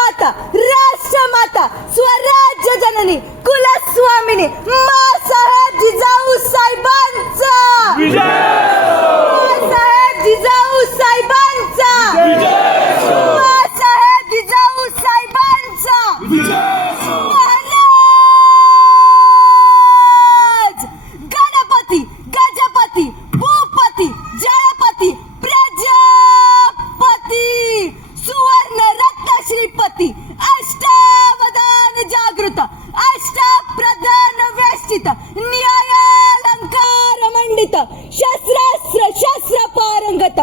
ಮಾತ ರಾಷ್ಟ್ರ ಮಾತ ಸ್ವರಾಜ್ಯ ಜನನಿ. शस्त्रास्त्र शस्त्र पारंगत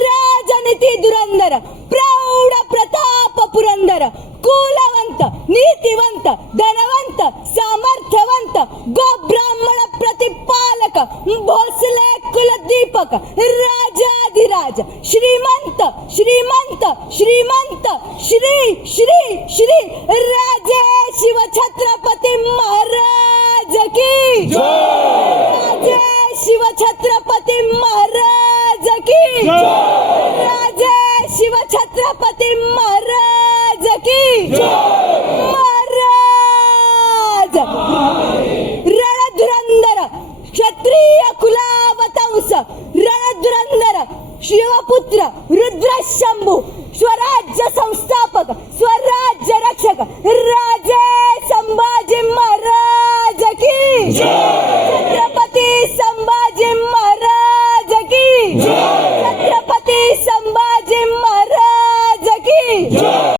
राजनीति दुरंदर प्रौढ प्रताप पुरंदर कुलवंत नीतिवंत धनवंत सामर्थ्यवंत गो ब्राह्मण प्रतिपालक भोसले कुलदीपक राजाधिराज श्रीमंत श्रीमंत श्रीमंत श्री श्री श्री राजे शिवछत्रपती महाराज की शिवछत्रपती महाराज की राजे शिवछत्रपती महाराज की महाराज! रणधुरंदर क्षत्रिय कुलावतंस रणधुरंदर शिवपुत्र रुद्र शंभू स्वराज्य संस्थापक स्वराज्य रक्षक राजे संभाजी महाराज